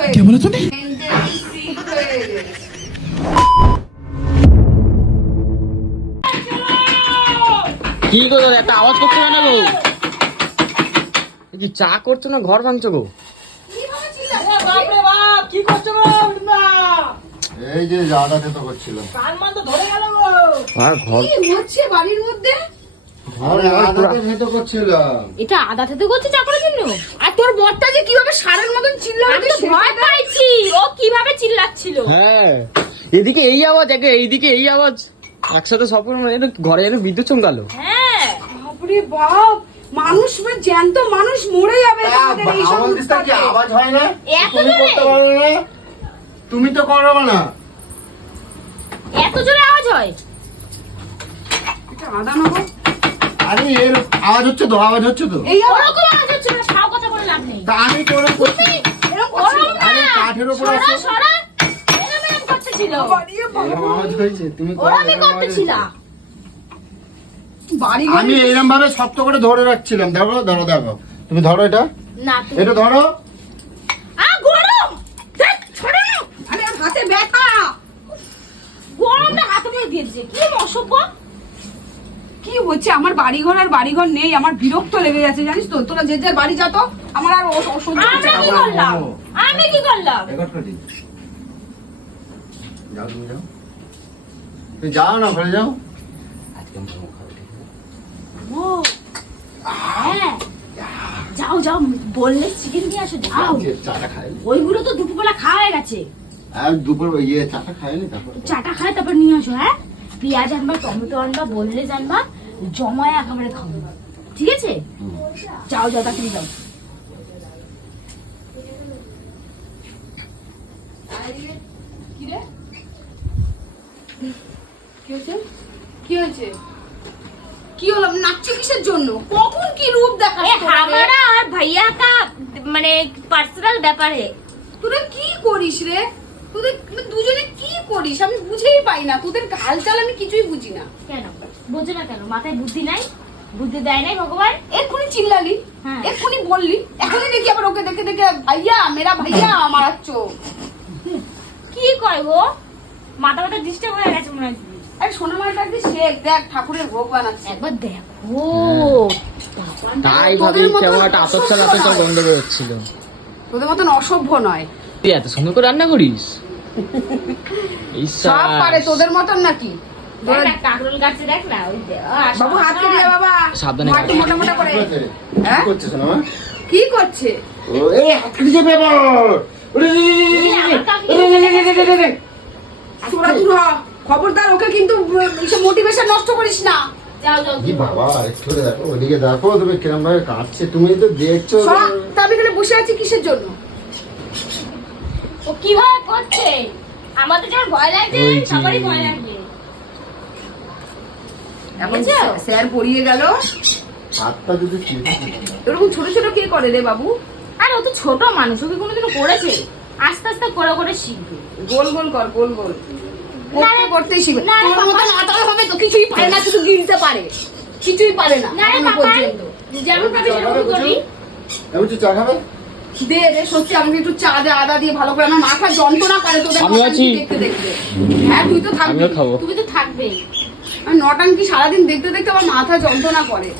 হয়ে কে বলে তুমি? সিক হয়ে গেছে। কি গো একটা আওয়াজ করছো কেন গো? কি চা করছো না ঘর ভাঙছো গো? কিভাবে চিল্লাচ্ছ? বাপ রে বাপ, কি করছো গো বৃন্দা? এই যে আদা খেতে করছিলাম। কান মান তো ধরে গেল গো। আর ঘর কি হচ্ছে বাড়ির মধ্যে? আরে আদা খেতে করছিলাম। এটা আদা থেতে করছে চা করার জন্য? আর তোর বরটা যে কিভাবে সারের মতন আমি চিল্লাচ্ছে তো ভয় পাইছি ও কিভাবে চিল্লাচ্ছিল। হ্যাঁ এদিকে এই আওয়াজ এইদিকে এই আওয়াজ একসাথে সব ঘরে যেন বিদ্যুৎ চমকালো। হ্যাঁ বাপরে বাপ, মানুষ জ্যান্ত মানুষ মরে যাবে তোমাদের এই সব আওয়াজ দিতে কি আওয়াজ হয় না? এত তুমি জোরে? করতে পারো না? তুমি তো করো না। এত জোরে আওয়াজ হয়? এটা আদা নেবো। আরে এর আওয়াজ হচ্ছে তো, আওয়াজ হচ্ছে তো। এই আবার ওরকম আওয়াজ হচ্ছে না, ফাও কথা বলে লাভ নেই। তা আমি তো ওরকম করছি। এরকম ওরকম করছিস? না। আরে কাঠের উপর সরা আছে। সরা এরকম করতেছিল। বাড়িয়ে বাবা। এরকম আওয়াজ হয়েছে, তুমি করো, ওরকমই এরকম আওয়াজ করতেছিল। হয়েছে। বাড়ি আমি এরকম ভাবে শক্ত করে ধরে রাখছিলাম। দেখো ধরো দেখো, তুমি ধরো এটা, না তুমি এটা ধরো। গরম দেখ ছড়া আরে আমার হাতে ব্যথা। গরমটা হাতে মধ্যে দিয়ে দিছে কি অসভ্য। কি হচ্ছে আমার বাড়িঘর আর বাড়িঘর নেই, আমার বিরক্ত লেগে গেছে জানিস তো। তোরা যে যার বাড়ি যা তো, আমার আর অসহ্য হচ্ছে আমি না। কি করলাম? আমি কি করলাম? রেকর্ড করে দিই। যাও তুমি যাও, তুমি যাও না, ঘরে যাও। আজকে আমি মোমো খাবো, ঠিক আছে? ও হ্যাঁ যাও যাও বললে চিকেন নিয়ে আসো যাও। আজকে চাটা খাইনি। ওইগুলো তো দুপুরবেলা খাওয়া হয়ে গেছে। আর দুপুর চাটা খাইনি, তারপর চাটা খায় তারপর নিয়ে আসো। হ্যাঁ পেঁয়াজ আনবা টমেটো আনবা বললে জানবা জমায় একেবারে খাবো ঠিক আছে। যাও যাও তাড়াতাড়ি যাও। কি হয়েছে? কি হয়েছে? কি হলো? নাচছো কিসের জন্য? কখন কি রূপ দেখাস এ তোরা? हमारा और भैया का মানে পার্সোনাল ব্যাপার है। তোরা কি করিস রে? তোদের দুজনে কি করিস আমি বুঝেই পাই না। তোদের হালচাল আমি কিছুই বুঝি না। কেন বোঝো না কেন? মাথায় বুদ্ধি নাই? বুদ্ধি দেয় নাই ভগবান? এক্ষুনি চিল্লালি, হ্যাঁ। এক্ষুনি বললি, এখনই দেখি আবার ওকে দেখে দেখে ভাইয়া মেরা ভাইয়া মারাচ্ছ। কি কয় গো? মাথা মাথা ডিস্টার্ব হয়ে গেছে মনে হচ্ছে। আরে সোনা মালটা একদিন শেখ, দেখ ঠাকুরের ভোগ বানাচ্ছে। একবার দেখো তাই ভাবি কেমন একটা আতচ্ছাল গন্ধ বেরোচ্ছিল। তোদের মতন অসভ্য নয়, তুই এত সুন্দর করে রান্না করিস? সব পারে তোদের মতন নাকি? একটা কাকরোল গাছে দেখ না ওই যে, বাবু হাত দিয়ে বাবা, সাবধানে মাটি মোটা মোটা করে। কি হ্যাঁ? করছে শোনা মা? কি করছে? ও এই হাত দিয়ে ব্যাপার। তোরা দূর হ, খবরদার ওকে কিন্তু এইসব মোটিভেশন নষ্ট করিস না। যাও যাও কি বাবা, একটু দেখো ওদিকে, দেখো তুমি কিরম ভাবে কাটছে, তুমি তো দেখছো। সব তা আমি এখানে বসে আছি কিসের জন্য? ও কিভাবে করছে? আমাদের যেমন ভয় লাগছে ওই যে। সবারই ভয় লাগবে। এখন বুঝেছো? স্যার পড়িয়ে গেল। হাতটা যদি এরকম ছোট ছোট কে করে রে বাবু? আর ও তো ছোট মানুষ, ওকে কোনোদিনও করেছে? আস্তে আস্তে করে করে শিখবে। গোল গোল কর, গোল গোল না, করতে করতেই শিখবে। না, তোর মতন বাবা। আটাল হবে তো, কিছুই পারে না, শুধু গিলতে পারে, কিছুই পারে না না রে এখনো বাবা, পর্যন্ত। যেমন পাবে সেরকম করি। আমি চা খাবে? দে রে, সত্যি আমাকে একটু চা দে, আদা দিয়ে ভালো করে, আমার মাথা যন্ত্রণা করে তোদের আমি নটাঙ্কি আছি। দেখতে দেখতে। হ্যাঁ তুই তো থাকবি। আমিও খাবো। তুমি তো থাকবেই। আর নটাঙ্কি সারাদিন দেখতে দেখতে আমার মাথা যন্ত্রণা করে।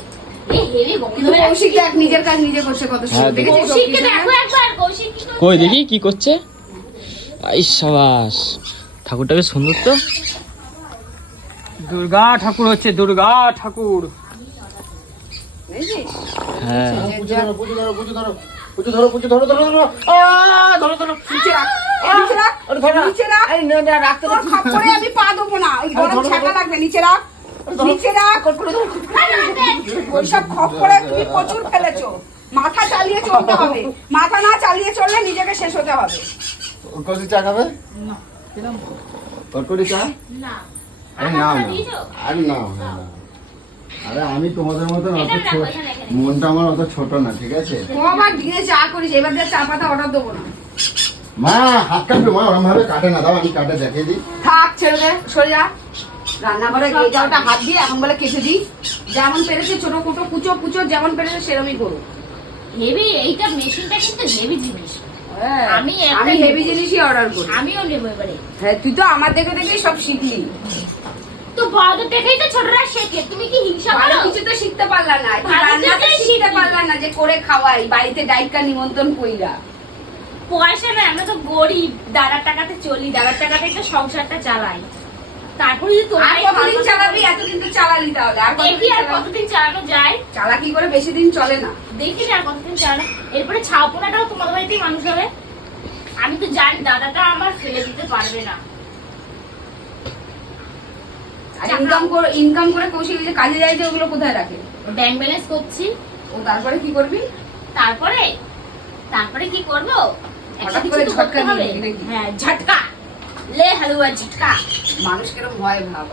এই হেরে গন্ধ কিন্তু হয়ে কৌশিক দেখ নিজের কাজ নিজে করছে কত সুন্দর, হ্যাঁ, দেখেছিস? কৌশিককে কৌশিক দেখো একবার, কৌশিক কি করছে? কই দেখি কি করছে? আই সাবাস, ঠাকুরটা বেশ সুন্দর তো। দুর্গা ঠাকুর হচ্ছে, দুর্গা ঠাকুর। দেখেছিস? হ্যাঁ পুজো ধরো, পুজো ধরো, পুজো ধরো, পুজো ধরো, পুজো ধরো, ধরো ধরো, ধরো ধরো। নিচে রাখ, নিচে রাখ, নিচে রাখ। তোর খপ্পরে আমি পা দেবো না, ওই গরম ছ্যাঁকা লাগবে, নিচে রাখ, নিচে রাখ। ওইসব খপ্পরে তুমি প্রচুর ফেলেছো। মাথা চালিয়ে চলতে হবে, মাথা না চালিয়ে চললে নিজেকে শেষ হতে হবে। কত চা খাবে? কটকটি চা? না। আরে না না, দিয়েছো? আরে না না, না। আরে আমি তোমাদের মতন অত এখানে রাখো, ছোট, এখানে, এখানে। মনটা আমার অত ছোট না, ঠিক আছে? ও আবার দিনে চা করিস, এবার দিয়ে চা পাতা অর্ডার দেবো না। মা হাত কাটবে, মা ওরম ভাবে কাটে না, দাও আমি কাটে দেখিয়ে দিই। থাক ছেড়ে দে, সরে যা। রান্নাঘরে গিয়ে যাওয়াটা হাত দিয়ে এখন বলে কেটে দিই। যেমন পেরেছে ছোট কুটো কুচো কুচো, যেমন পেরেছে সেরমই করো। হেভি এইটা মেশিনটা কিন্তু হেভি জিনিস। হ্যাঁ, আমি আমি হেভি জিনিসই অর্ডার করি। আমিও নেবো এবারে। হ্যাঁ, তুই তো আমার দেখে দেখেই সব শিখলি। তো বড়দের দেখেই তো ছোটরা শেখে, তুমি কি হিংসা ভালো করো? কিছু তো শিখতে পারলা না, একটু ভালো রান্না তো জিনিস শিখতে শিখলি। পারলা না যে করে খাওয়াই, বাড়িতে ডাইকা নিমন্ত্রণ কইরা। পয়সা না, আমরা তো গরিব, দাদার টাকাতে চলি, দাদার টাকাতে তো সংসারটা চালাই। তারপরে যদি আর তোমার কতদিন চালাবি? এতদিন তো চালালি, তাহলে আর দেখি আর কতদিন কতদিন চালানো যায়, চালাকি করে বেশি দিন চলে না। দেখি না আর কতদিন চালানো। এরপরে ছাউপনাটাও তোমাদের বাড়িতেই মানুষ হবে। আমি তো জানি দাদাটা আমার ফেলে দিতে পারবে না। আর ইনকাম করে কৌশিক যে কাজে যায় যে ওগুলো কোথায় রাখে? ব্যাংক ব্যালেন্স করছি। ও তারপরে কি করবি? তারপরে তারপরে কি করবো? একটা হঠাৎ কিছু করে তো ঝটকা করতে হবে। দিয়ে দিবি নাকি? হ্যাঁ, ঝটকা লে হালুয়া ঝটকা। মানুষ কেরম ভয় ভাব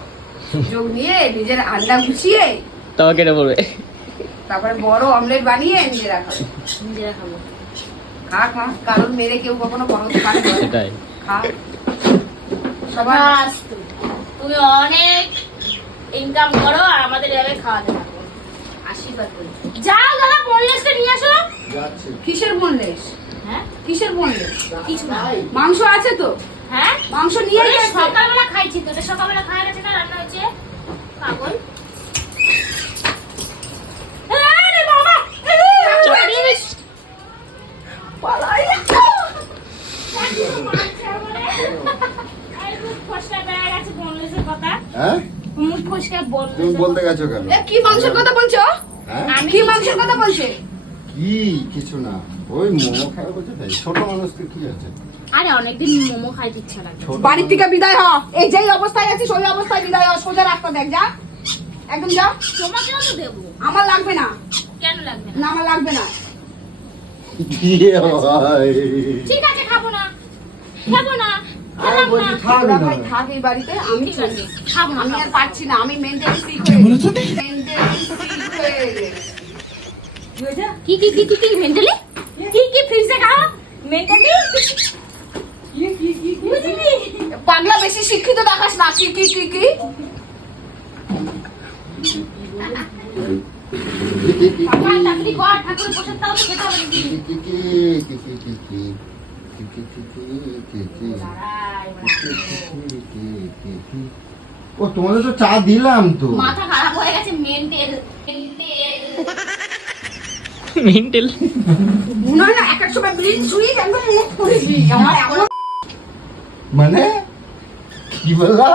যোগ নিয়ে নিজের আন্ডা গুছিয়ে তাও কেটে পড়বে। তারপরে বড় অমলেট বানিয়ে নিজেরা খাবে। নিজেরা খাবো। খা খা, কারণ মেরে কেউ কখনো বড় হতে পারে না। সেটাই। খা সবার তথাস্তু। তুমি অনেক ইনকাম করো আর আমাদের এভাবে খাওয়াতে থাকো, আশীর্বাদ করি। যাও দাদা, বোনলেসটা নিয়ে আসো। যাচ্ছে কিসের বোনলেস? হ্যাঁ, কিসের বোনলেস? কিছু না। মাংস আছে তো, হ্যাঁ, মাংস নিয়ে ওরে গেছে। সকালবেলা খাইছি তো, ওটা সকালবেলা খাওয়া গেছে না, রান্না হয়েছে। পাগল। আরে বাবা, পালাই। হ্যাঁ তুমি বলতে গেছো কেন? এ, কি মাংসের কথা বলছো? হ্যাঁ কি মাংসের কথা বলছে? কি কিছু না, ওই মোমো খাওয়া বলছে তাই। ছোট মানুষকে কি আছে? আরে অনেকদিন মোমো খাইতে ইচ্ছা লাগে। ছোট বাড়ি থেকে বিদায় হ, এই যেই অবস্থায় আছিস ওই অবস্থায় বিদায় হ, সোজা রাস্তা দেখ, যা একদম যা। তোমাকেও তো দেবো। আমার লাগবে না, কেন লাগবে না না? আমার লাগবে না। কি হয়? ঠিক আছে, খাবো না, খাবো না, আরে খেলাম বলছি না। থাক ওরা না। ভাই থাক এই বাড়িতে, আমি ঠিক চলি। আছে, খাবো না, আমি আর খাবো না। পারছি না, আমি মেন্টালি সিক হয়ে গেছি। মেন্টালি সিক হয়ে গেছি। কি কি কি কি কি মেন্টালি কি ফির সে খাও মেন্টালি বুঝলি? পাগলা বেশি শিক্ষিত দেখাস না, কি কি কি কি বাবা তাড়াতাড়ি কর, ঠাকুর প্রসাদ দাও তো, খেতে হবে নাকি? দাঁড়াই, ও তোমাদের তো চা দিলাম তো। মাথা খারাপ হয়ে গেছে, মেন্টাল মেন্টাল। মনে হয় না এক এক সময় ব্লিন সুইচ একদম মুখ করেছি আমার এমন মানে কি বললা?